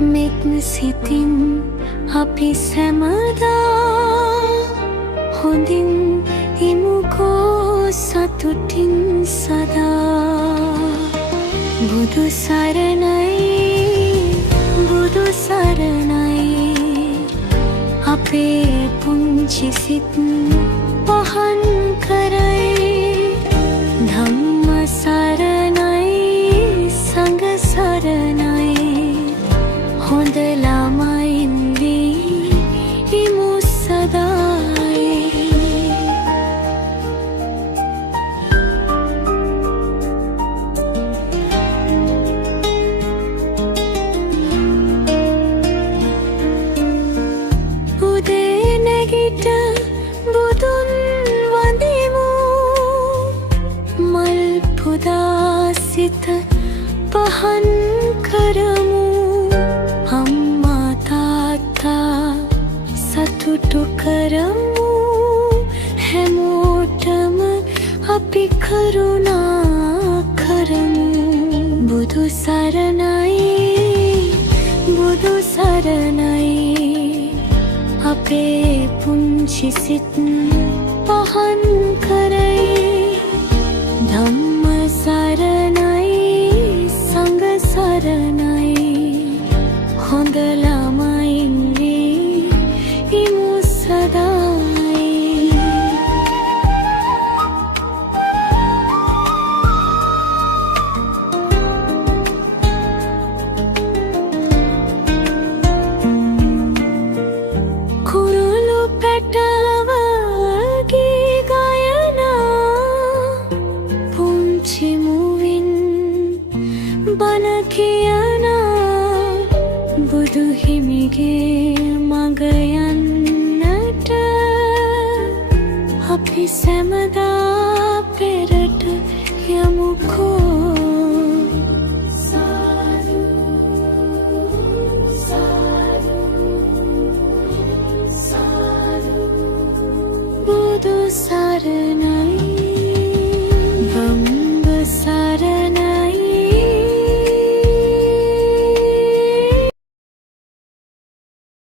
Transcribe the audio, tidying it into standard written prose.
මෙත් සිතින් අපි සැමදා හොඳින් ඉමුකෝ සතුටින් සදා. බුදු සරණයි බුදු සරණයි අපේ පුංචි සිත් පහන් කරයි. ධම්ම සරණයි සංඝ සරණයි හොඳ ළමයින් වී ඉමු සදායි. උදේ නැගිට බුදුන් වඳිමු මල් පුදා සිත පහන් කරමු. අම්මා තාත්තා සතුටු කරමු හැමෝටම අපි කරුණා කරමු. බුදු සරණයි බුදු සරණයි අපේ පුංචි සිත් පහන් කරයි. ධම්ම සරණයි සංඝ සරණයි හොඳ ළමයින් වී ඉමු සදායි. කුරුළු පැටව ගී ගයනා පුංචි මුවින් බණ කියනා. බුදු හිමිගේ මඟ යන්නට අපි සැමදා